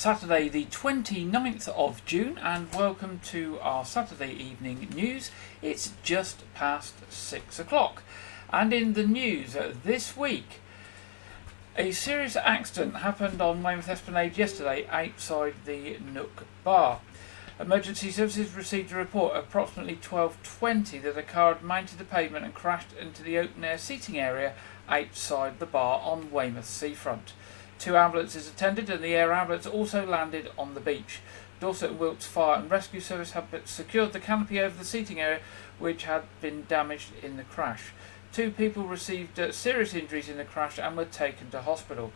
Saturday the 29th of June, and welcome to our Saturday evening news. It's just past 6 o'clock, and in the news this week, a serious accident happened on Weymouth Esplanade yesterday outside the Nook Bar. Emergency services received a report at approximately 12:20 that a car had mounted the pavement and crashed into the open air seating area outside the bar on Weymouth seafront. 2 ambulances attended, and the air ambulance also landed on the beach. Dorset and Wilts Fire and Rescue Service have secured the canopy over the seating area, which had been damaged in the crash. 2 people received serious injuries in the crash and were taken to hospital.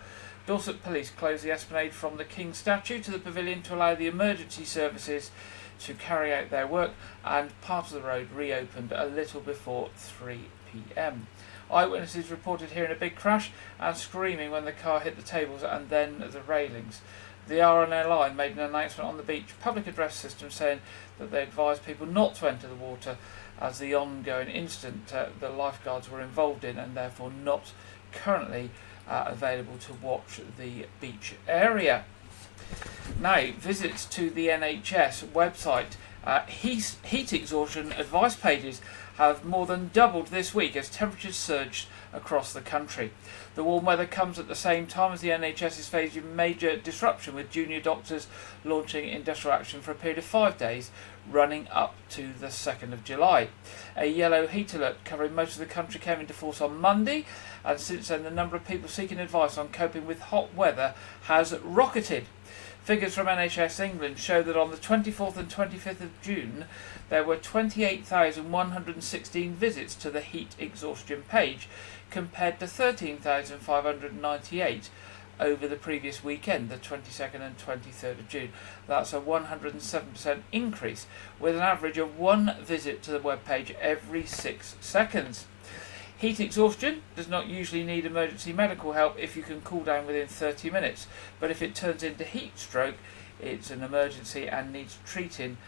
Dorset Police closed the Esplanade from the King statue to the pavilion to allow the emergency services to carry out their work, and part of the road reopened a little before 3 p.m. Eyewitnesses reported hearing a big crash and screaming when the car hit the tables and then the railings. The RNL line made an announcement on the beach public address system saying that they advised people not to enter the water as the ongoing incident the lifeguards were involved in, and therefore not currently available to watch the beach area. Now, visits to the NHS website, heat exhaustion advice pages have more than doubled this week as temperatures surged across the country. The warm weather comes at the same time as the NHS is facing major disruption, with junior doctors launching industrial action for a period of 5 days running up to the 2nd of July. A yellow heat alert covering most of the country came into force on Monday, and since then the number of people seeking advice on coping with hot weather has rocketed. Figures from NHS England show that on the 24th and 25th of June there were 28,116 visits to the heat exhaustion page, compared to 13,598 over the previous weekend, the 22nd and 23rd of June. That's a 107% increase, with an average of 1 visit to the webpage every 6 seconds. Heat exhaustion does not usually need emergency medical help if you can cool down within 30 minutes, but if it turns into heat stroke, it's an emergency and needs treating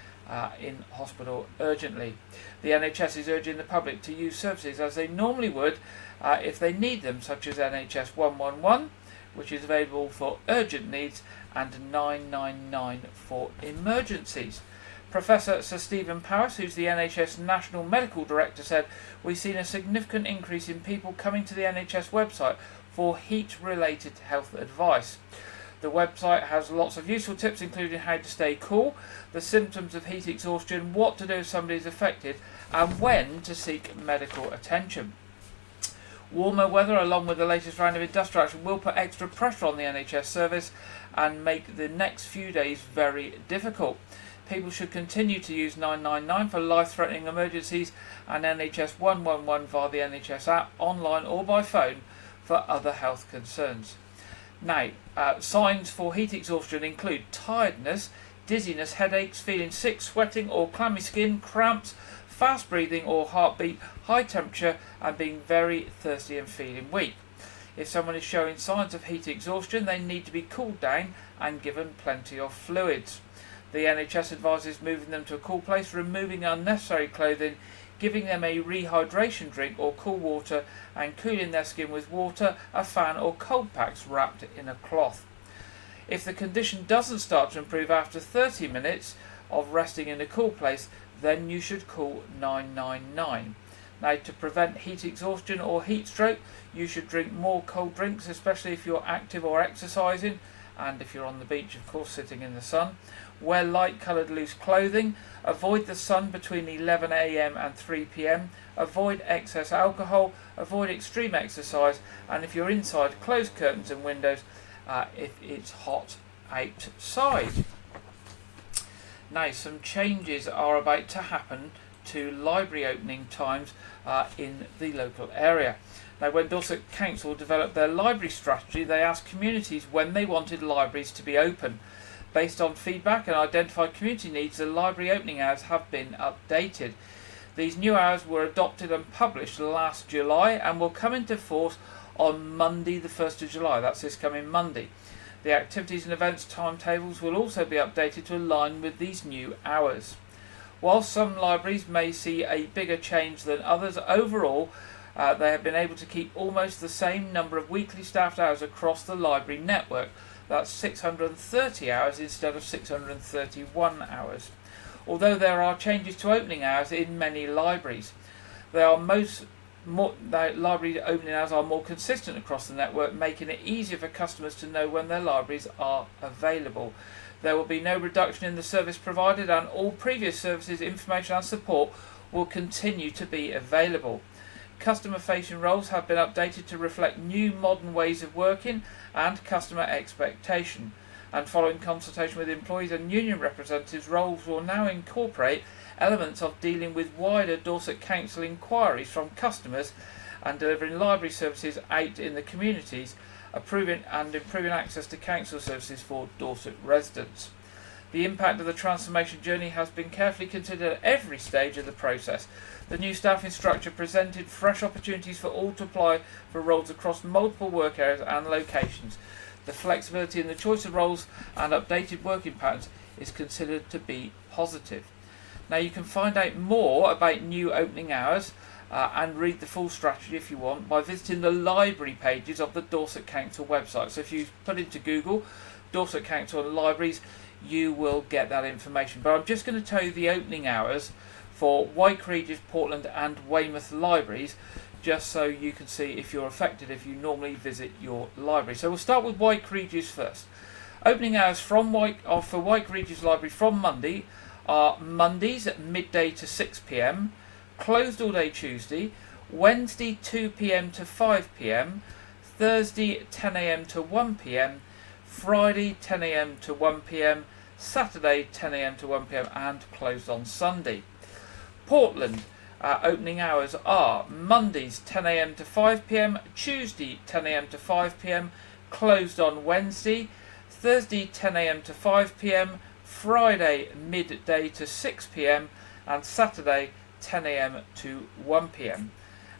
in hospital urgently. The NHS is urging the public to use services as they normally would if they need them, such as NHS 111, which is available for urgent needs, and 999 for emergencies. Professor Sir Stephen Powis, who's the NHS National Medical Director, said, "We've seen a significant increase in people coming to the NHS website for heat-related health advice. The website has lots of useful tips, including how to stay cool, the symptoms of heat exhaustion, what to do if somebody is affected, and when to seek medical attention." Warmer weather, along with the latest round of industrial action, will put extra pressure on the NHS service and make the next few days very difficult. People should continue to use 999 for life-threatening emergencies and NHS 111 via the NHS app, online or by phone for other health concerns. Now, signs for heat exhaustion include tiredness, dizziness, headaches, feeling sick, sweating or clammy skin, cramps, fast breathing or heartbeat, high temperature, and being very thirsty and feeling weak. If someone is showing signs of heat exhaustion, they need to be cooled down and given plenty of fluids. The NHS advises moving them to a cool place, removing unnecessary clothing, giving them a rehydration drink or cool water, and cooling their skin with water, a fan or cold packs wrapped in a cloth. If the condition doesn't start to improve after 30 minutes of resting in a cool place, then you should call 999. Now, to prevent heat exhaustion or heat stroke, you should drink more cold drinks, especially if you're active or exercising, and if you're on the beach, of course, sitting in the sun. Wear light coloured loose clothing. Avoid the sun between 11 a.m. and 3 p.m. Avoid excess alcohol. Avoid extreme exercise. And if you're inside, close curtains and windows if it's hot outside. Now, some changes are about to happen to library opening times in the local area. Now, when Dorset Council developed their library strategy, they asked communities when they wanted libraries to be open. Based on feedback and identified community needs, the library opening hours have been updated. These new hours were adopted and published last July and will come into force on Monday the 1st of July. That's this coming Monday. The activities and events timetables will also be updated to align with these new hours. While some libraries may see a bigger change than others, overall they have been able to keep almost the same number of weekly staffed hours across the library network, That's 630 hours instead of 631 hours. Although there are changes to opening hours in many libraries, library opening hours are more consistent across the network, making it easier for customers to know when their libraries are available. There will be no reduction in the service provided, and all previous services, information and support will continue to be available. Customer-facing roles have been updated to reflect new modern ways of working and customer expectation. And following consultation with employees and union representatives, roles will now incorporate elements of dealing with wider Dorset Council inquiries from customers and delivering library services out in the communities, improving access to council services for Dorset residents. The impact of the transformation journey has been carefully considered at every stage of the process. The new staffing structure presented fresh opportunities for all to apply for roles across multiple work areas and locations. The flexibility in the choice of roles and updated working patterns is considered to be positive. Now you can find out more about new opening hours and read the full strategy if you want by visiting the library pages of the Dorset Council website. So if you put into Google Dorset Council and libraries, you will get that information. But I'm just going to tell you the opening hours for Wyke Regis, Portland and Weymouth libraries, just so you can see if you're affected if you normally visit your library. So we'll start with Wyke Regis first. Opening hours for Wyke Regis Library from Monday are Mondays at midday to 6 p.m, closed all day Tuesday, Wednesday 2 p.m. to 5 p.m, Thursday 10 a.m. to 1 p.m, Friday 10 a.m. to 1 p.m, Saturday 10 a.m. to 1 p.m, and closed on Sunday. Portland opening hours are Mondays 10 a.m. to 5 p.m, Tuesday 10 a.m. to 5 p.m, closed on Wednesday, Thursday 10 a.m. to 5 p.m, Friday midday to 6 p.m, and Saturday 10 a.m. to 1 p.m.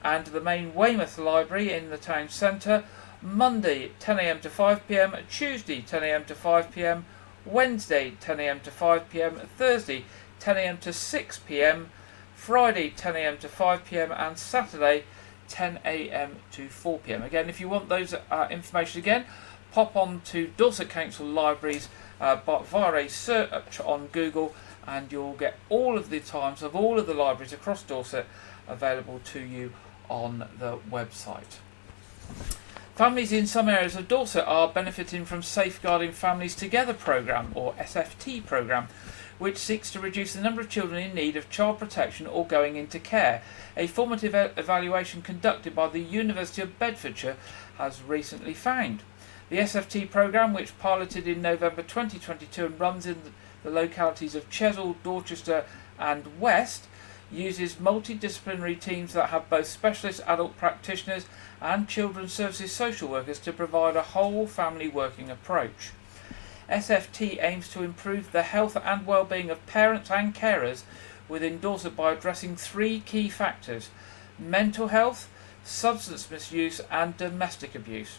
And the main Weymouth Library in the town centre, Monday 10 a.m. to 5 p.m, Tuesday 10 a.m. to 5 p.m, Wednesday 10 a.m. to 5 p.m, Thursday 10 a.m. to 6 p.m, Friday 10 a.m. to 5 p.m, and Saturday 10 a.m. to 4 p.m. Again, if you want those information again, pop on to Dorset Council Libraries via a search on Google, and you'll get all of the times of all of the libraries across Dorset available to you on the website. Families in some areas of Dorset are benefiting from Safeguarding Families Together programme, or SFT programme, which seeks to reduce the number of children in need of child protection or going into care. A formative evaluation conducted by the University of Bedfordshire has recently found. The SFT programme, which piloted in November 2022 and runs in the localities of Chesil, Dorchester and West, uses multidisciplinary teams that have both specialist adult practitioners and children's services social workers to provide a whole family working approach. SFT aims to improve the health and well-being of parents and carers within Dorset by addressing three key factors: mental health, substance misuse and domestic abuse.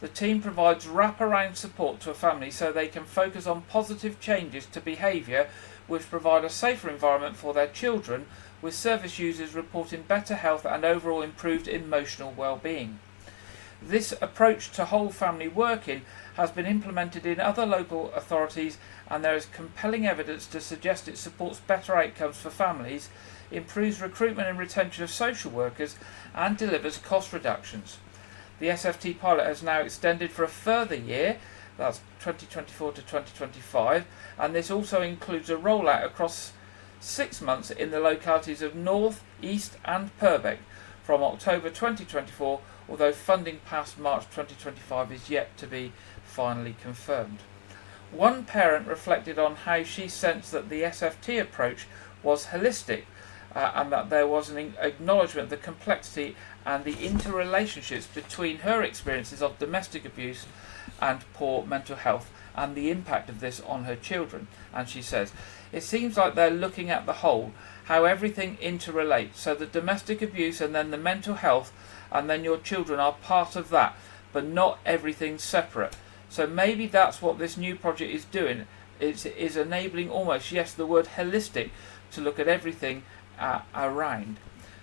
The team provides wraparound support to a family so they can focus on positive changes to behaviour which provide a safer environment for their children, with service users reporting better health and overall improved emotional well-being. This approach to whole family working has been implemented in other local authorities, and there is compelling evidence to suggest it supports better outcomes for families, improves recruitment and retention of social workers, and delivers cost reductions. The SFT pilot has now extended for a further year, that's 2024 to 2025, and this also includes a rollout across 6 months in the localities of North, East and Purbeck from October 2024, although funding past March 2025 is yet to be finally confirmed. One parent reflected on how she sensed that the SFT approach was holistic and that there was an acknowledgement of the complexity and the interrelationships between her experiences of domestic abuse and poor mental health and the impact of this on her children. And she says, it seems like they're looking at the whole, how everything interrelates. So the domestic abuse and then the mental health and then your children are part of that, but not everything separate. So maybe that's what this new project is doing. It is enabling almost, yes, the word holistic, to look at everything around.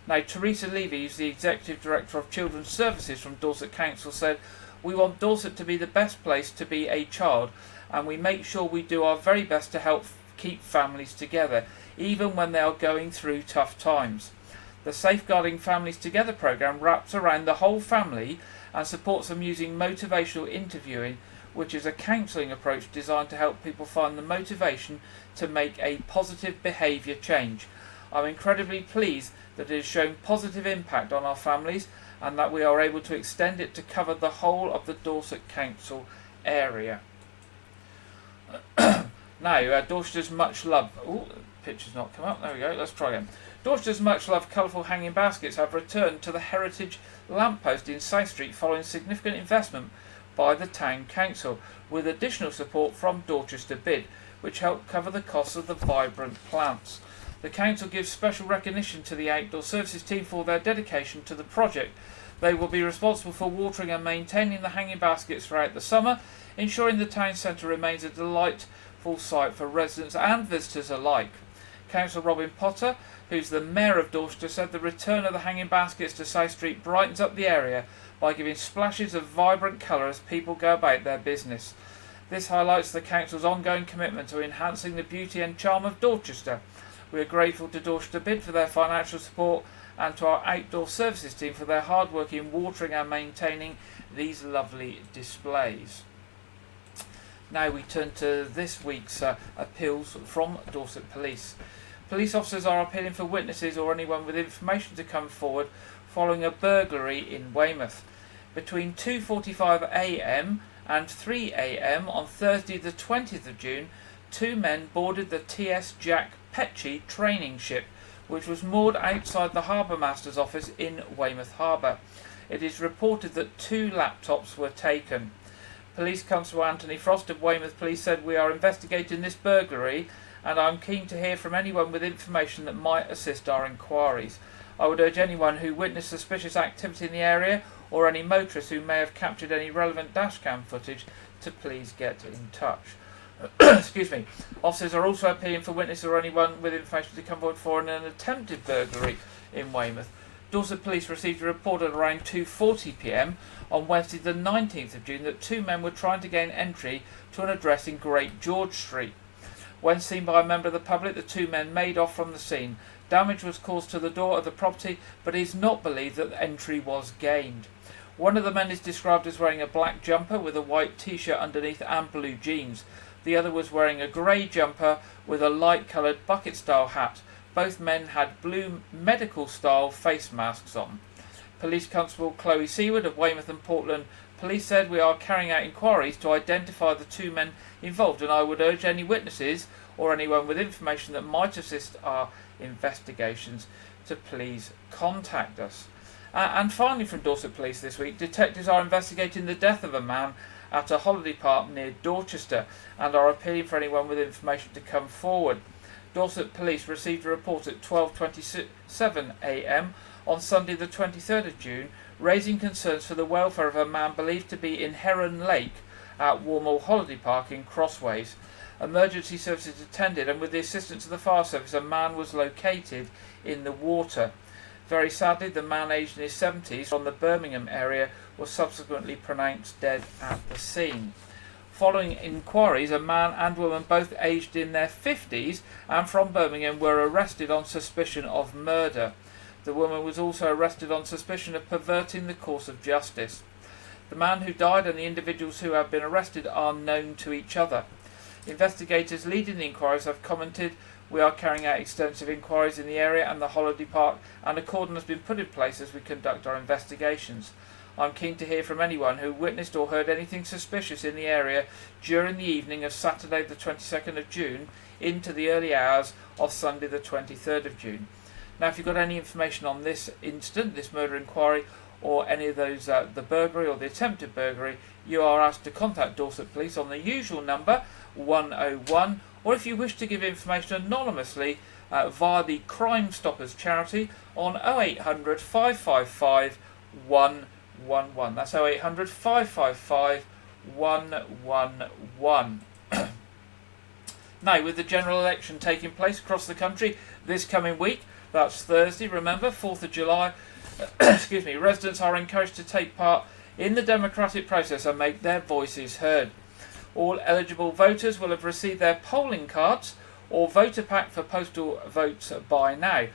Now, Teresa Levy, who's the Executive Director of Children's Services from Dorset Council, said, We want Dorset to be the best place to be a child, and we make sure we do our very best to help keep families together, even when they are going through tough times. The Safeguarding Families Together programme wraps around the whole family and supports them using motivational interviewing, which is a counselling approach designed to help people find the motivation to make a positive behaviour change. I'm incredibly pleased that it has shown positive impact on our families and that we are able to extend it to cover the whole of the Dorset Council area. Now, Dorchester's much loved... Oh, the picture's not come up. There we go. Let's try again. Dorchester's much loved colourful hanging baskets have returned to the heritage lamppost in South Street following significant investment by the Town Council, with additional support from Dorchester Bid, which helped cover the costs of the vibrant plants. The Council gives special recognition to the Outdoor Services team for their dedication to the project. They will be responsible for watering and maintaining the hanging baskets throughout the summer, ensuring the town centre remains a delightful site for residents and visitors alike. Councillor Robin Potter, who's the Mayor of Dorchester, said the return of the hanging baskets to South Street brightens up the area by giving splashes of vibrant colour as people go about their business. This highlights the Council's ongoing commitment to enhancing the beauty and charm of Dorchester. We are grateful to Dorchester Bid for their financial support and to our Outdoor Services team for their hard work in watering and maintaining these lovely displays. Now we turn to this week's appeals from Dorset Police. Police officers are appealing for witnesses or anyone with information to come forward following a burglary in Weymouth. Between 2:45 a.m. and 3 a.m. on Thursday the 20th of June, two men boarded the TS Jack Petchey training ship, which was moored outside the Harbour Master's office in Weymouth Harbour. It is reported that 2 laptops were taken. Police Constable Anthony Frost of Weymouth Police said, "We are investigating this burglary and I'm keen to hear from anyone with information that might assist our inquiries. I would urge anyone who witnessed suspicious activity in the area or any motorists who may have captured any relevant dashcam footage to please get in touch." Excuse me. Officers are also appealing for witnesses or anyone with information to come forward for an attempted burglary in Weymouth. Dorset Police received a report at around 2:40 p.m. on Wednesday the 19th of June that 2 men were trying to gain entry to an address in Great George Street. When seen by a member of the public, the 2 men made off from the scene. Damage was caused to the door of the property, but it is not believed that entry was gained. One of the men is described as wearing a black jumper with a white t-shirt underneath and blue jeans. The other was wearing a grey jumper with a light-coloured bucket-style hat. Both men had blue medical-style face masks on. Police Constable Chloe Seward of Weymouth and Portland Police said, "We are carrying out inquiries to identify the 2 men involved, and I would urge any witnesses or anyone with information that might assist our investigations to please contact us." And finally from Dorset Police this week, detectives are investigating the death of a man at a holiday park near Dorchester and are appealing for anyone with information to come forward. Dorset Police received a report at 12:27 a.m. on Sunday the 23rd of June, raising concerns for the welfare of a man believed to be in Heron Lake at Warmall Holiday Park in Crossways. Emergency services attended, and with the assistance of the fire service, a man was located in the water. Very sadly, the man, aged in his 70s, from the Birmingham area, was subsequently pronounced dead at the scene. Following inquiries, a man and woman, both aged in their 50s and from Birmingham, were arrested on suspicion of murder. The woman was also arrested on suspicion of perverting the course of justice. The man who died and the individuals who have been arrested are known to each other. Investigators leading the inquiries have commented, "We are carrying out extensive inquiries in the area and the holiday park, and a cordon has been put in place as we conduct our investigations. I'm keen to hear from anyone who witnessed or heard anything suspicious in the area during the evening of Saturday the 22nd of June into the early hours of Sunday the 23rd of June. Now, if you've got any information on this incident, this murder inquiry, or any of those, the burglary or the attempted burglary, you are asked to contact Dorset Police on the usual number, 101, or if you wish to give information anonymously via the Crime Stoppers charity on 0800 555 111. That's 0800 555 111. Now, with the general election taking place across the country this coming week, that's Thursday, remember, 4th of July, excuse me, residents are encouraged to take part in the democratic process and make their voices heard. All eligible voters will have received their polling cards or voter pack for postal votes by now.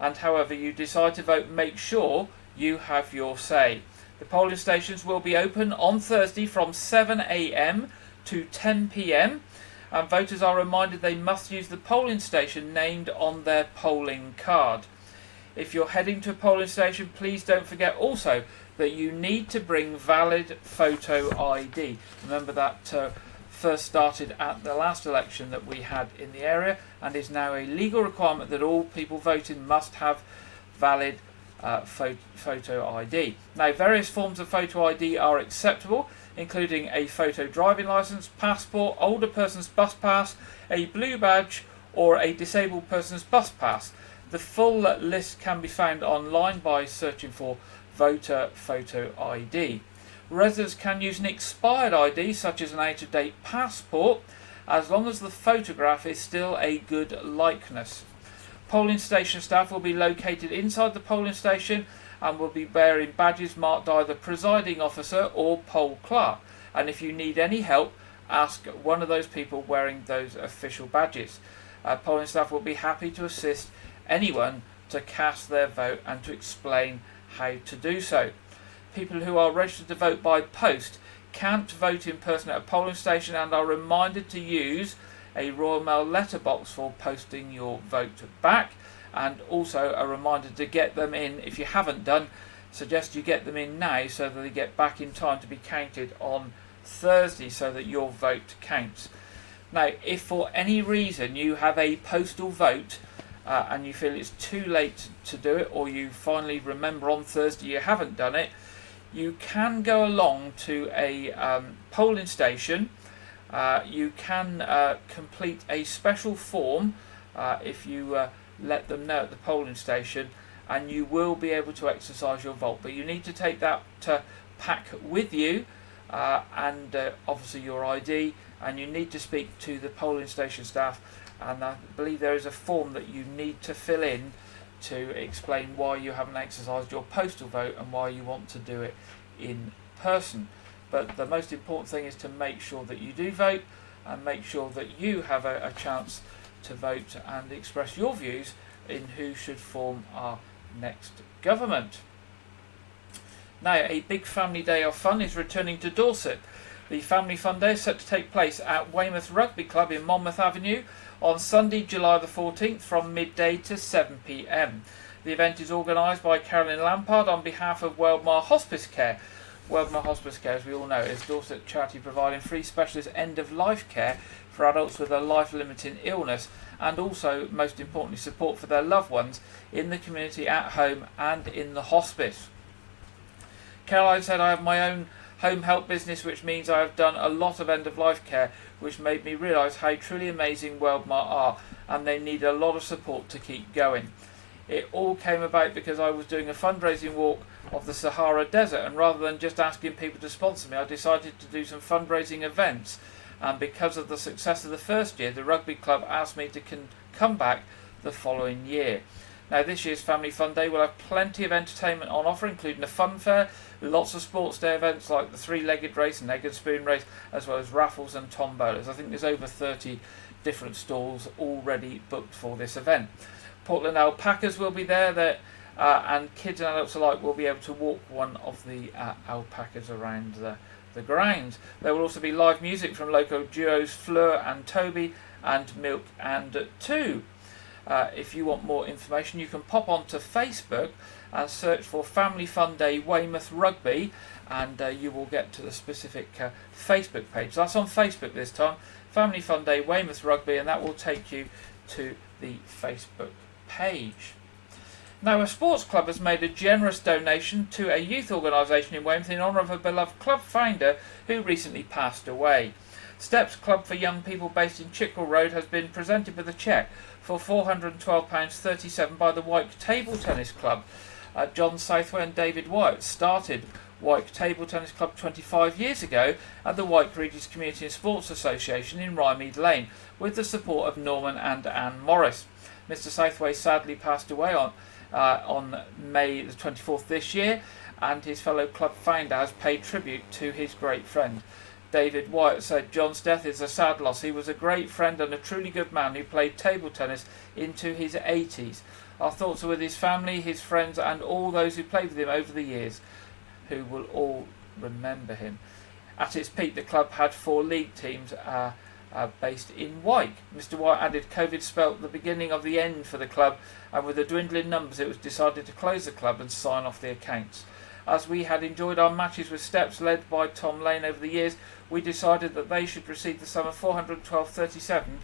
And however you decide to vote, make sure you have your say. The polling stations will be open on Thursday from 7 a.m. to 10 p.m. and voters are reminded they must use the polling station named on their polling card. If you're heading to a polling station, please don't forget also that you need to bring valid photo ID. Remember that first started at the last election that we had in the area and is now a legal requirement that all people voting must have valid photo ID. Now, various forms of photo ID are acceptable, including a photo driving licence, passport, older person's bus pass, a blue badge or a disabled person's bus pass. The full list can be found online by searching for voter photo ID. Residents can use an expired ID such as an out-of-date passport as long as the photograph is still a good likeness. Polling station staff will be located inside the polling station and will be wearing badges marked either presiding officer or poll clerk. And if you need any help, ask one of those people wearing those official badges. Polling staff will be happy to assist anyone to cast their vote and to explain how to do so. People who are registered to vote by post can't vote in person at a polling station and are reminded to use a Royal Mail letterbox for posting your vote back, and also a reminder to get them in. If you haven't done, suggest you get them in now so that they get back in time to be counted on Thursday so that your vote counts. Now, if for any reason you have a postal vote and you feel it's too late to do it, or you finally remember on Thursday you haven't done it, you can go along to a polling station. You can complete a special form if you let them know at the polling station, and you will be able to exercise your vote. But you need to take that pack with you and obviously your ID, and you need to speak to the polling station staff, and I believe there is a form that you need to fill in to explain why you haven't exercised your postal vote and why you want to do it in person. But the most important thing is to make sure that you do vote and make sure that you have a chance to vote and express your views in who should form our next government. Now, a big family day of fun is returning to Dorset. The Family Fun Day is set to take place at Weymouth Rugby Club in Monmouth Avenue on Sunday, July the 14th from midday to 7 p.m. The event is organised by Carolyn Lampard on behalf of Weldmar Hospice Care. Weldmar Hospice Care, as we all know, is Dorset charity providing free specialist end-of-life care for adults with a life-limiting illness, and also, most importantly, support for their loved ones in the community, at home and in the hospice. Caroline said, "I have my own home help business, which means I have done a lot of end-of-life care, which made me realise how truly amazing Weldmar are, and they need a lot of support to keep going. It all came about because I was doing a fundraising walk of the Sahara Desert, and rather than just asking people to sponsor me, I decided to do some fundraising events. And because of the success of the first year, the rugby club asked me to come back the following year." Now, this year's Family Fun Day will have plenty of entertainment on offer, including a fun fair, lots of sports day events like the three-legged race and egg and spoon race, as well as raffles and tombolas. I think there's over 30 different stalls already booked for this event. Portland alpacas will be there, and kids and adults alike will be able to walk one of the alpacas around the grounds. There will also be live music from local duos Fleur and Toby and Milk and Two. If you want more information, you can pop onto Facebook and search for Family Fun Day Weymouth Rugby, and you will get to the specific Facebook page. So that's on Facebook this time, Family Fun Day Weymouth Rugby, and that will take you to the Facebook page. Now, a sports club has made a generous donation to a youth organisation in Weymouth in honour of a beloved club founder who recently passed away. Steps Club for Young People, based in Chickwell Road, has been presented with a cheque for £412.37 by the Wyke Table Tennis Club. John Southway and David White started Wyke Table Tennis Club 25 years ago at the Wyke Regis Community and Sports Association in Rymead Lane, with the support of Norman and Anne Morris. Mr Southway sadly passed away on May the 24th this year, and his fellow club founder has paid tribute to his great friend. David Wyatt said, "John's death is a sad loss. He was a great friend and a truly good man who played table tennis into his 80s. Our thoughts are with his family, his friends and all those who played with him over the years, who will all remember him." At its peak, the club had 4 league teams based in Wyke. Mr. White added, "COVID spelt the beginning of the end for the club, and with the dwindling numbers it was decided to close the club and sign off the accounts. As we had enjoyed our matches with Steps led by Tom Lane over the years, we decided that they should receive the sum of £412.37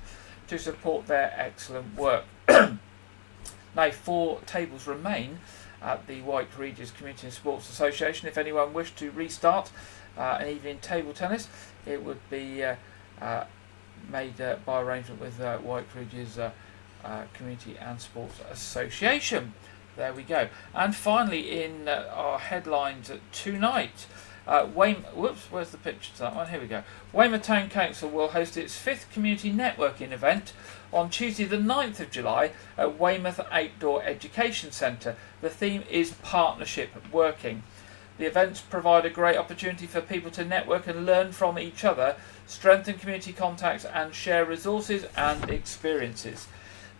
to support their excellent work." Now, 4 tables remain at the Wyke Regis Community and Sports Association. If anyone wished to restart an evening table tennis, it would be made by arrangement with Wyke Regis Community and Sports Association. There we go. And finally, in our headlines tonight, where's the picture to that one? Here we go. Weymouth Town Council will host its 5th community networking event on Tuesday the 9th of July at Weymouth Outdoor Education Centre. The theme is Partnership Working. The events provide a great opportunity for people to network and learn from each other, strengthen community contacts and share resources and experiences.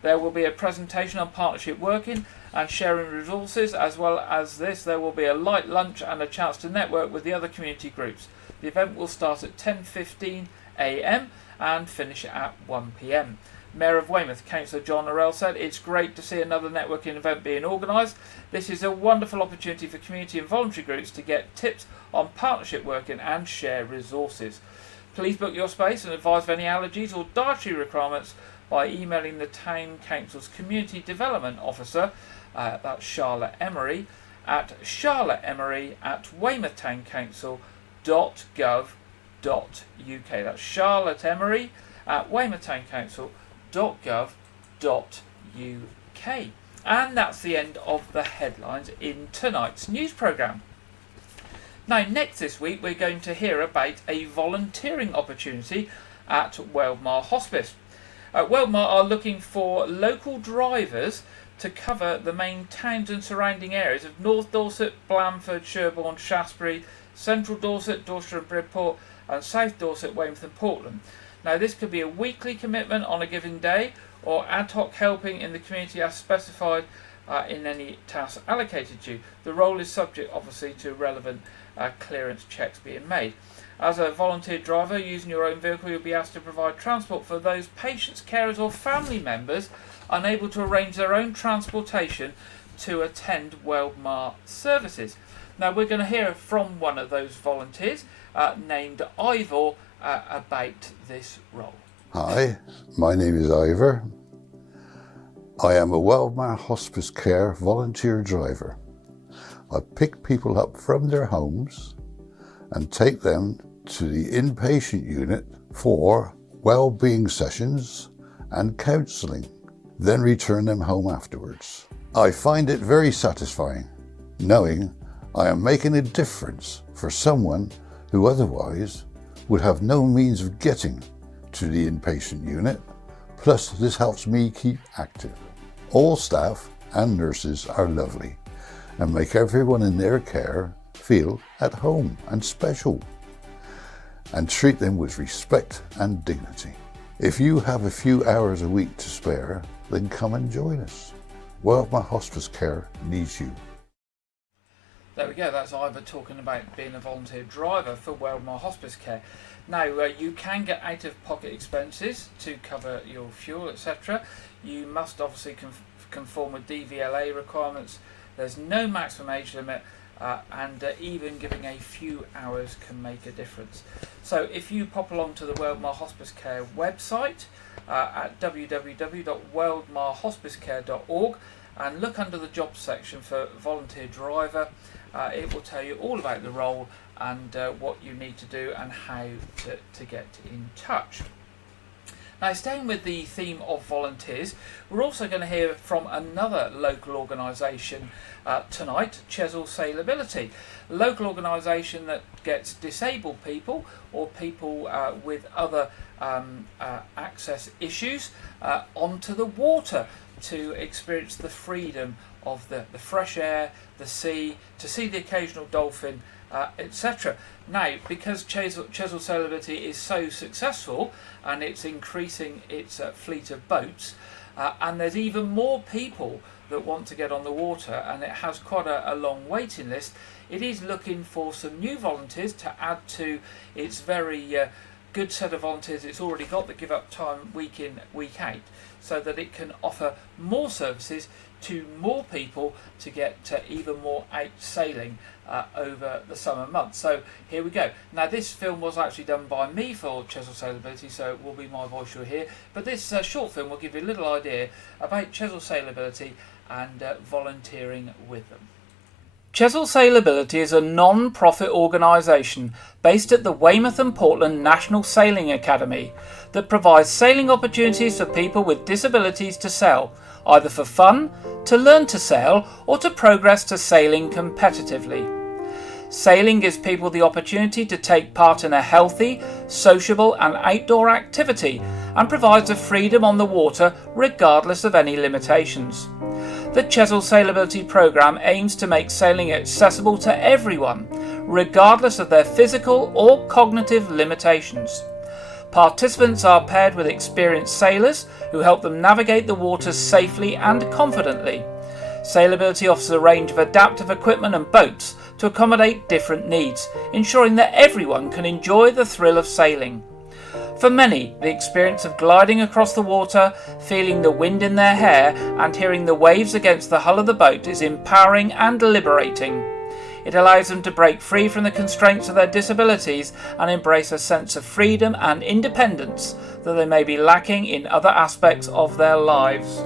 There will be a presentation on partnership working and sharing resources. As well as this, there will be a light lunch and a chance to network with the other community groups. The event will start at 10:15 a.m. and finish at 1 p.m. Mayor of Weymouth, Councillor John Orell, said, "It's great to see another networking event being organised. This is a wonderful opportunity for community and voluntary groups to get tips on partnership working and share resources. Please book your space and advise of any allergies or dietary requirements by emailing the Town Council's Community Development Officer, that's Charlotte Emery, at charlotte.emery@weymouthtowncouncil.gov.uk. That's Charlotte Emery at weymouthtowncouncil.gov.uk. And that's the end of the headlines in tonight's news programme. Now, next this week, we're going to hear about a volunteering opportunity at Weldmar Hospice. Weldmar are looking for local drivers to cover the main towns and surrounding areas of North Dorset, Blandford, Sherborne, Shaftesbury, Central Dorset, Dorset and Bridport, and South Dorset, Weymouth and Portland. Now, this could be a weekly commitment on a given day or ad hoc helping in the community as specified in any task allocated to you. The role is subject, obviously, to relevant clearance checks being made. As a volunteer driver using your own vehicle, you'll be asked to provide transport for those patients, carers or family members unable to arrange their own transportation to attend Weldmar services. Now, we're going to hear from one of those volunteers named Ivor about this role. Hi, my name is Ivor. I am a Weldmar Hospice Care volunteer driver. I pick people up from their homes and take them to the inpatient unit for well-being sessions and counselling, then return them home afterwards. I find it very satisfying knowing I am making a difference for someone who otherwise would have no means of getting to the inpatient unit, plus this helps me keep active. All staff and nurses are lovely and make everyone in their care feel at home and special, and treat them with respect and dignity. If you have a few hours a week to spare, then come and join us. Weldmar Hospice Care needs you. There we go, that's Ivor talking about being a volunteer driver for Weldmar Hospice Care. Now, you can get out-of-pocket expenses to cover your fuel, etc. You must obviously conform with DVLA requirements. There's no maximum age limit, and even giving a few hours can make a difference. So if you pop along to the Weldmar Hospice Care website at www.weldmarhospicecare.org and look under the jobs section for volunteer driver, it will tell you all about the role and what you need to do and how to get in touch. Now, staying with the theme of volunteers, we're also going to hear from another local organisation tonight, Chesil Sailability, a local organisation that gets disabled people or people with other access issues onto the water. to experience the freedom of the fresh air, the sea, to see the occasional dolphin, etc. Now, because Chesil Sailability is so successful and it's increasing its fleet of boats, and there's even more people that want to get on the water, and it has quite a long waiting list, it is looking for some new volunteers to add to its very good set of volunteers it's already got that give up time week in, week out, so that it can offer more services to more people to get even more out sailing over the summer months. So here we go. Now, this film was actually done by me for Chesil Sailability, so it will be my voice you'll hear, but this short film will give you a little idea about Chesil Sailability and volunteering with them. Chesil Sailability is a non-profit organisation based at the Weymouth and Portland National Sailing Academy that provides sailing opportunities for people with disabilities to sail, either for fun, to learn to sail, or to progress to sailing competitively. Sailing gives people the opportunity to take part in a healthy, sociable and outdoor activity and provides a freedom on the water regardless of any limitations. The Chesil Sailability programme aims to make sailing accessible to everyone, regardless of their physical or cognitive limitations. Participants are paired with experienced sailors who help them navigate the waters safely and confidently. Sailability offers a range of adaptive equipment and boats to accommodate different needs, ensuring that everyone can enjoy the thrill of sailing. For many, the experience of gliding across the water, feeling the wind in their hair and hearing the waves against the hull of the boat is empowering and liberating. It allows them to break free from the constraints of their disabilities and embrace a sense of freedom and independence that they may be lacking in other aspects of their lives.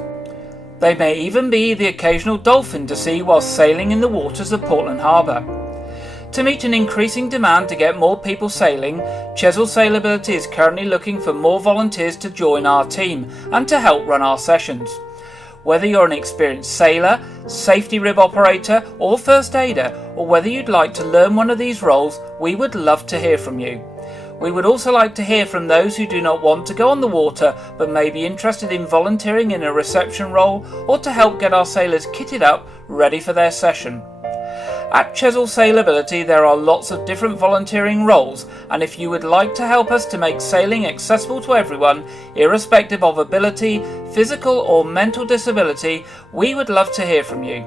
They may even be the occasional dolphin to see while sailing in the waters of Portland Harbour. To meet an increasing demand to get more people sailing, Chesil Sailability is currently looking for more volunteers to join our team and to help run our sessions. Whether you're an experienced sailor, safety rib operator or first aider, or whether you'd like to learn one of these roles, we would love to hear from you. We would also like to hear from those who do not want to go on the water but may be interested in volunteering in a reception role or to help get our sailors kitted up ready for their session. At Chesil Sailability there are lots of different volunteering roles, and if you would like to help us to make sailing accessible to everyone, irrespective of ability, physical or mental disability, we would love to hear from you.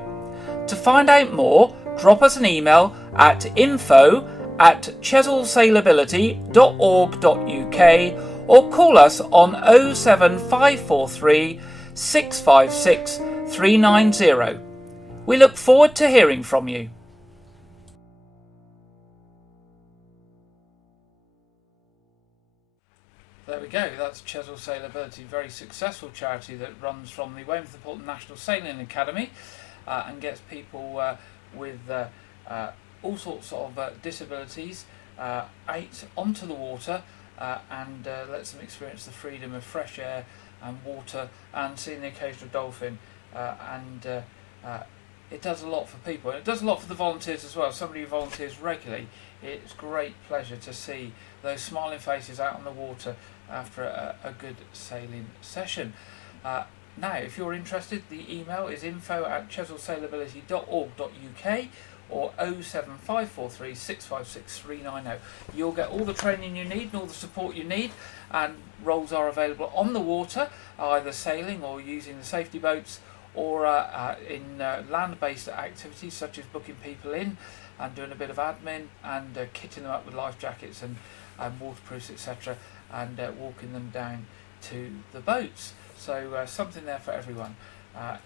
To find out more, drop us an email at info@chesilsailability.org.uk or call us on 07543 656 390. We look forward to hearing from you. There we go, that's Chesil Sailability, a very successful charity that runs from the Weymouth and Portland National Sailing Academy and gets people with all sorts of disabilities out onto the water and lets them experience the freedom of fresh air and water and seeing the occasional dolphin. It does a lot for people. It does a lot for the volunteers as well. Somebody who volunteers regularly, it's great pleasure to see those smiling faces out on the water after a good sailing session. Now, if you're interested, the email is info@chesilsailability.org.uk or 07543 656 390. You'll get all the training you need and all the support you need, and roles are available on the water, either sailing or using the safety boats, or in land-based activities such as booking people in and doing a bit of admin and kitting them up with life jackets and waterproofs, etc., and walking them down to the boats. So something there for everyone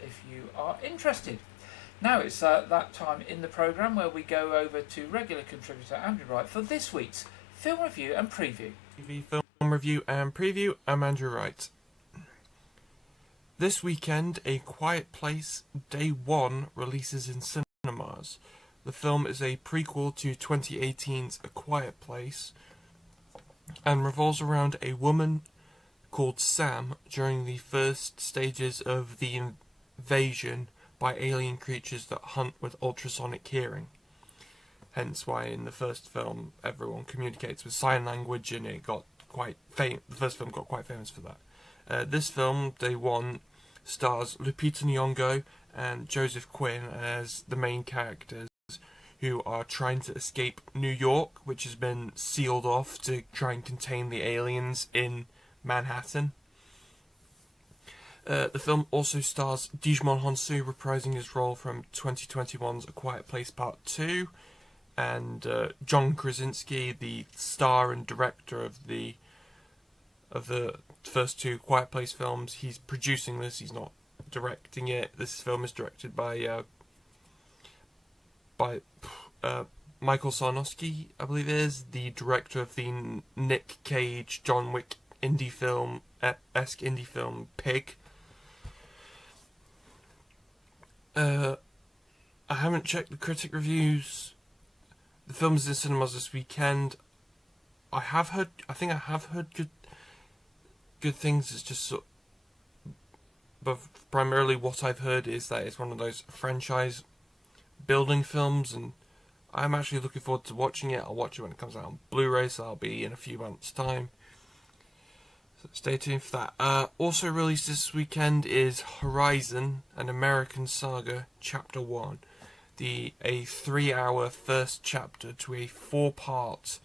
if you are interested. Now it's that time in the programme where we go over to regular contributor Andrew Wright for this week's film review and preview. TV film review and preview. I'm Andrew Wright. This weekend, A Quiet Place Day 1 releases in cinemas. The film is a prequel to 2018's A Quiet Place and revolves around a woman called Sam during the first stages of the invasion by alien creatures that hunt with ultrasonic hearing. Hence why in the first film everyone communicates with sign language, and it got quite the first film got quite famous for that. This film, Day 1, stars Lupita Nyong'o and Joseph Quinn as the main characters, who are trying to escape New York, which has been sealed off to try and contain the aliens in Manhattan. The film also stars Djimon Hounsou reprising his role from 2021's A Quiet Place Part 2, and John Krasinski, the star and director of the first two Quiet Place films. He's producing this, he's not directing it. This film is directed by Michael Sarnowski, I believe it is, the director of the Nick Cage, John Wick esque indie film Pig. I haven't checked the critic reviews. The film's in cinemas this weekend. I think I have heard good things. It's just but primarily what I've heard is that it's one of those franchise building films, and I'm actually looking forward to watching it. I'll watch it when it comes out on Blu-ray, so I'll be in a few months' time. So stay tuned for that. Also released this weekend is Horizon, an American Saga, Chapter 1. A 3-hour first chapter to a 4-part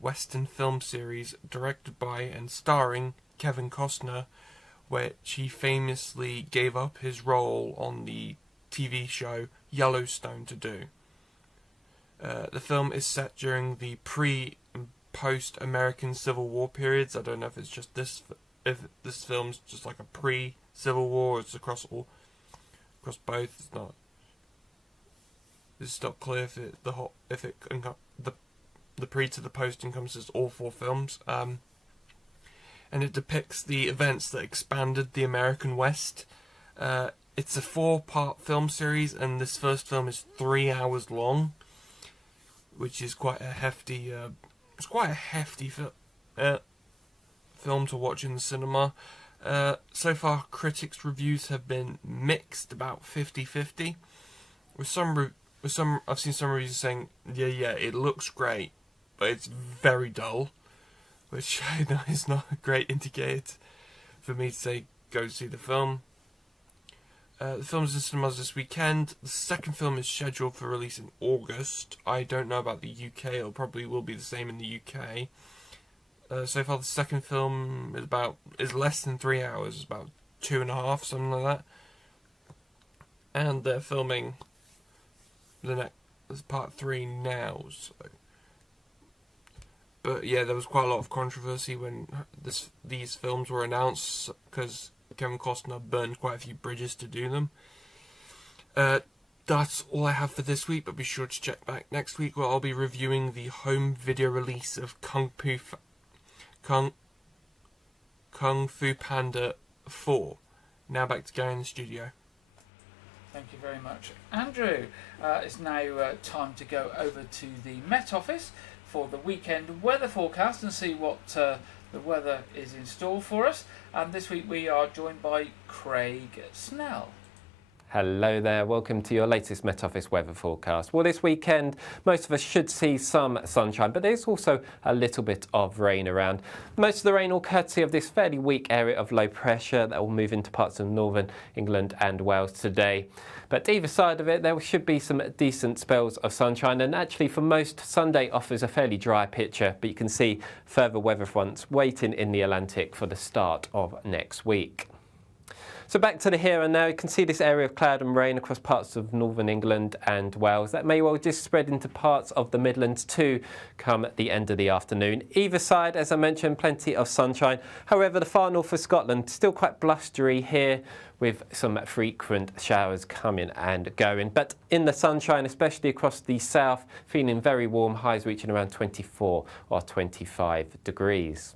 Western film series directed by and starring Kevin Costner, which he famously gave up his role on the TV show Yellowstone to do. The film is set during the pre- and post-American Civil War periods. I don't know if it's just if this film's just like a pre-Civil War, or it's across both. It's not. It's not clear if the pre to the post encompasses all 4 films. And it depicts the events that expanded the American West. It's a 4-part film series, and this first film is 3 hours long, which is quite a hefty. It's quite a hefty film to watch in the cinema. So far, critics' reviews have been mixed, about 50-50. I've seen some reviews saying, yeah, it looks great, but it's very dull, which I know is not a great indicator for me to say go see the film. The film's in cinemas this weekend. The second film is scheduled for release in August. I don't know about the UK. It probably will be the same in the UK. So far, the second film is less than 3 hours. It's about 2.5, something like that. And they're filming the next part 3 now. So. But yeah, there was quite a lot of controversy when these films were announced, because Kevin Costner burned quite a few bridges to do them. That's all I have for this week, but be sure to check back next week, where I'll be reviewing the home video release of Kung Fu Panda 4. Now back to Gary in the studio. Thank you very much, Andrew. It's now time to go over to the Met Office for the weekend weather forecast and see what the weather is in store for us. And this week we are joined by Craig Snell. Hello there, welcome to your latest Met Office weather forecast. Well, this weekend most of us should see some sunshine, but there's also a little bit of rain around. Most of the rain will courtesy of this fairly weak area of low pressure that will move into parts of northern England and Wales today. But either side of it, there should be some decent spells of sunshine, and actually for most, Sunday offers a fairly dry picture, but you can see further weather fronts waiting in the Atlantic for the start of next week. So back to the here and now, you can see this area of cloud and rain across parts of northern England and Wales. That may well just spread into parts of the Midlands too come at the end of the afternoon. Either side, as I mentioned, plenty of sunshine. However, the far north of Scotland, still quite blustery here, with some frequent showers coming and going. But in the sunshine, especially across the south, feeling very warm, highs reaching around 24 or 25 degrees.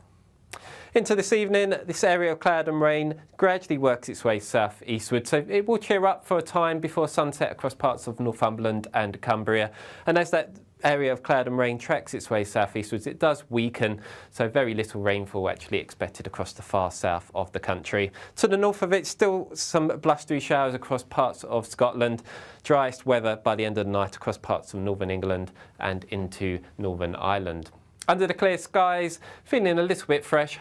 Into this evening, this area of cloud and rain gradually works its way south-eastward, so it will cheer up for a time before sunset across parts of Northumberland and Cumbria. And as that area of cloud and rain tracks its way south-eastwards, it does weaken, so very little rainfall actually expected across the far south of the country. To the north of it, still some blustery showers across parts of Scotland. Driest weather by the end of the night across parts of northern England and into Northern Ireland. Under the clear skies, feeling a little bit fresh.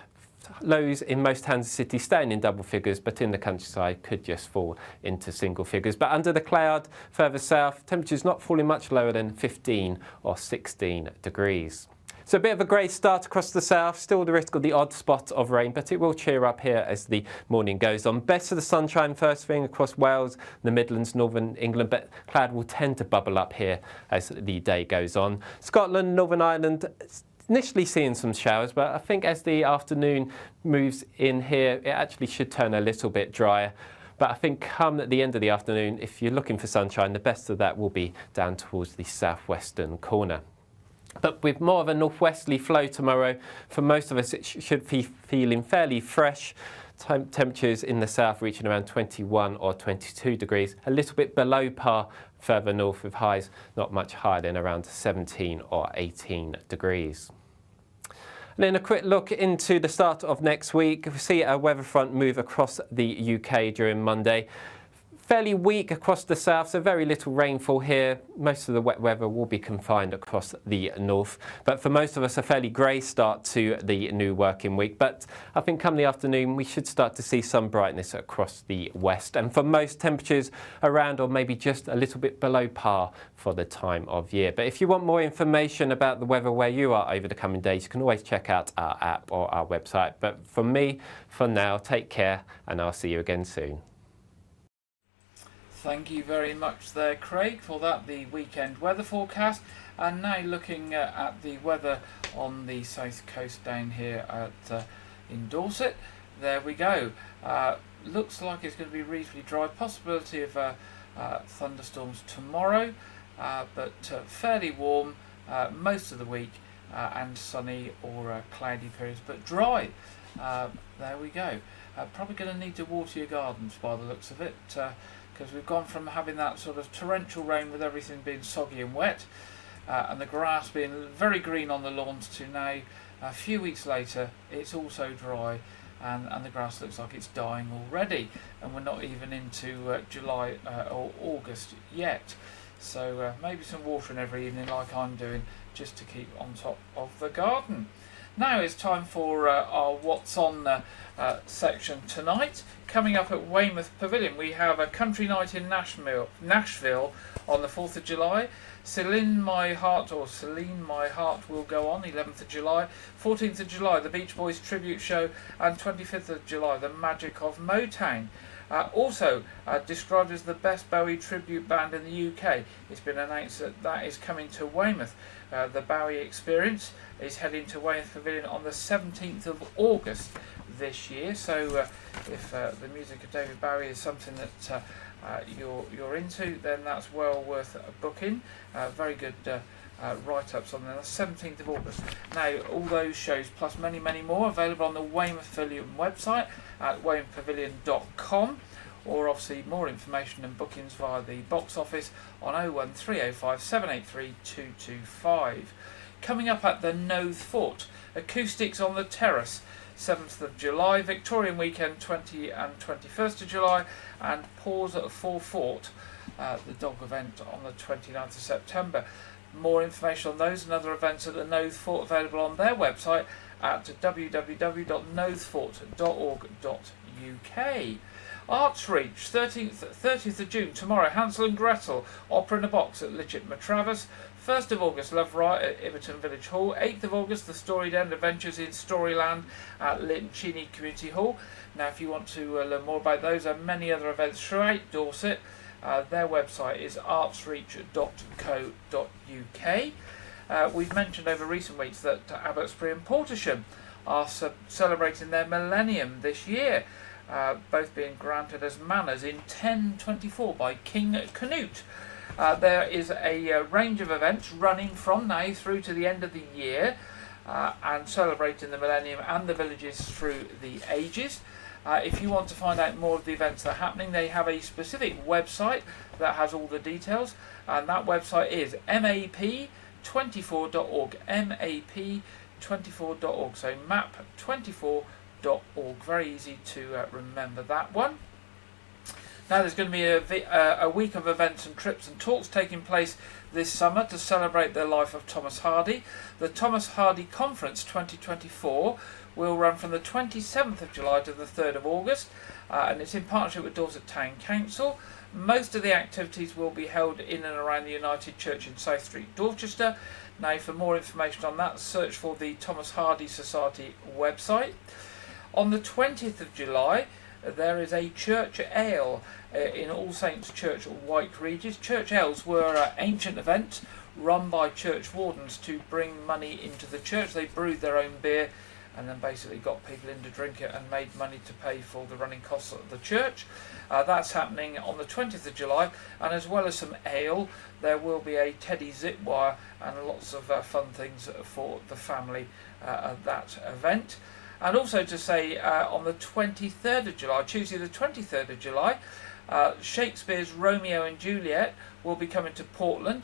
Lows in most towns and cities staying in double figures, but in the countryside could just fall into single figures. But under the cloud, further south, temperatures not falling much lower than 15 or 16 degrees. So a bit of a grey start across the south, still the risk of the odd spot of rain, but it will cheer up here as the morning goes on. Best of the sunshine first thing across Wales, the Midlands, Northern England, but cloud will tend to bubble up here as the day goes on. Scotland, Northern Ireland, initially seeing some showers, but I think as the afternoon moves in here, it actually should turn a little bit drier. But I think come at the end of the afternoon, if you're looking for sunshine, the best of that will be down towards the southwestern corner. But with more of a northwesterly flow tomorrow, for most of us it should be feeling fairly fresh. Temperatures in the south reaching around 21 or 22 degrees, a little bit below par further north, with highs not much higher than around 17 or 18 degrees. And then a quick look into the start of next week. We see a weather front move across the UK during Monday. Fairly weak across the south, so very little rainfall here. Most of the wet weather will be confined across the north. But for most of us, a fairly grey start to the new working week. But I think come the afternoon, we should start to see some brightness across the west. And for most, temperatures around or maybe just a little bit below par for the time of year. But if you want more information about the weather where you are over the coming days, you can always check out our app or our website. But for me, for now, take care, and I'll see you again soon. Thank you very much there, Craig, for that, the weekend weather forecast. And now looking at the weather on the south coast down here at in Dorset. There we go. Looks like it's going to be reasonably dry. Possibility of thunderstorms tomorrow, but fairly warm most of the week, and sunny or cloudy periods, but dry. There we go. Probably going to need to water your gardens by the looks of it. Because we've gone from having that sort of torrential rain with everything being soggy and wet, and the grass being very green on the lawns, to now, a few weeks later, it's also dry, and the grass looks like it's dying already, and we're not even into July or August yet. So maybe some watering every evening like I'm doing, just to keep on top of the garden. Now it's time for our What's On section tonight. Coming up at Weymouth Pavilion, we have a country night in Nashville on the 4th of July. Celine My Heart will go on, 11th of July. 14th of July, the Beach Boys tribute show, and 25th of July, the Magic of Motown. Also described as the best Bowie tribute band in the UK. It's been announced that is coming to Weymouth. The Bowie Experience is heading to Weymouth Pavilion on the 17th of August this year. So if the music of David Bowie is something that you're into, then that's well worth a booking. Very good write-ups on the 17th of August. Now, all those shows plus many, many more available on the Weymouth Pavilion website at weymouthpavilion.com, or obviously more information and bookings via the box office on 01305 783 225. Coming up at the Knowth Fort, Acoustics on the Terrace, 7th of July, Victorian Weekend 20 and 21st of July, and Pause for Fort, the dog event on the 29th of September. More information on those and other events at the Knowth Fort available on their website at www.knowthfort.org.uk. Arts Reach, 30th of June, tomorrow, Hansel and Gretel, Opera in a Box at Litchett Matravers. 1st of August, Love Riot at Iverton Village Hall. 8th of August, The Storied End Adventures in Storyland at Linton Cheney Community Hall. Now, if you want to learn more about those and many other events throughout Dorset, their website is artsreach.co.uk. We've mentioned over recent weeks that Abbotsbury and Portersham are celebrating their millennium this year, both being granted as manors in 1024 by King Canute. There is a range of events running from now through to the end of the year, and celebrating the millennium and the villages through the ages. If you want to find out more of the events that are happening, they have a specific website that has all the details, and that website is map24.org, map24.org, so map24.org, very easy to remember that one. Now there's going to be a week of events and trips and talks taking place this summer to celebrate the life of Thomas Hardy. The Thomas Hardy Conference 2024 will run from the 27th of July to the 3rd of August, and it's in partnership with Dorset Town Council. Most of the activities will be held in and around the United Church in South Street, Dorchester. Now, for more information on that, search for the Thomas Hardy Society website. On the 20th of July, there is a church ale in All Saints Church, White Regis. Church ales were ancient events run by church wardens to bring money into the church. They brewed their own beer and then basically got people in to drink it and made money to pay for the running costs of the church. That's happening on the 20th of July, and as well as some ale, there will be a teddy zip wire and lots of fun things for the family at that event. And also to say, on the 23rd of July, Tuesday the 23rd of July, Shakespeare's Romeo and Juliet will be coming to Portland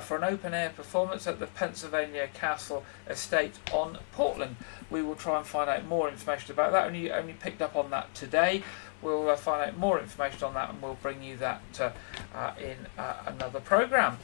for an open-air performance at the Pennsylvania Castle Estate on Portland. We will try and find out more information about that. Only picked up on that today. We'll find out more information on that, and we'll bring you that in another programme.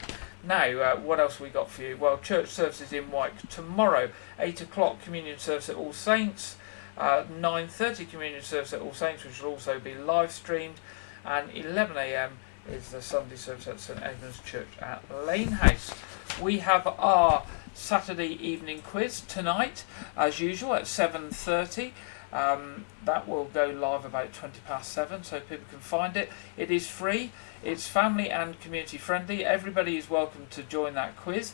Now, what else we got for you? Well, church services in Wyke tomorrow. 8 o'clock communion service at All Saints. 9:30 communion service at All Saints, which will also be live streamed. And 11 a.m. is the Sunday service at St Edmund's Church at Lane House. We have our Saturday evening quiz tonight, as usual, at 7:30. That will go live about 7:20, so people can find it. It is free, it's family and community friendly. Everybody is welcome to join that quiz.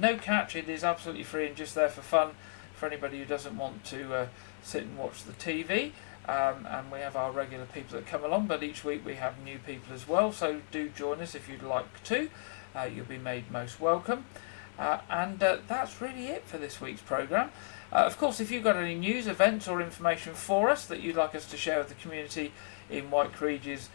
No catch, it is absolutely free and just there for fun for anybody who doesn't want to sit and watch the TV. And we have our regular people that come along, but each week we have new people as well, so do join us if you'd like to. You'll be made most welcome. And that's really it for this week's programme. Of course, if you've got any news, events or information for us that you'd like us to share with the community in White Regis,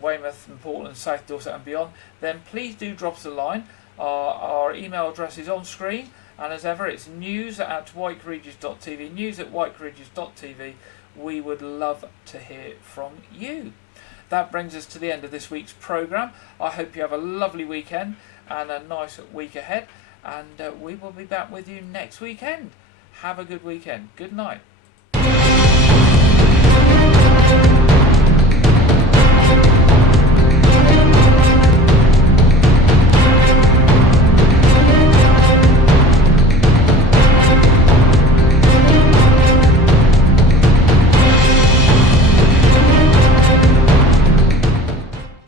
Weymouth and Portland, South Dorset and beyond, then please do drop us a line. Our email address is on screen, and as ever it's news@whiteregis.tv, news@whiteregis.tv. We would love to hear from you. That brings us to the end of this week's programme. I hope you have a lovely weekend and a nice week ahead, and we will be back with you next weekend. Have a good weekend. Good night.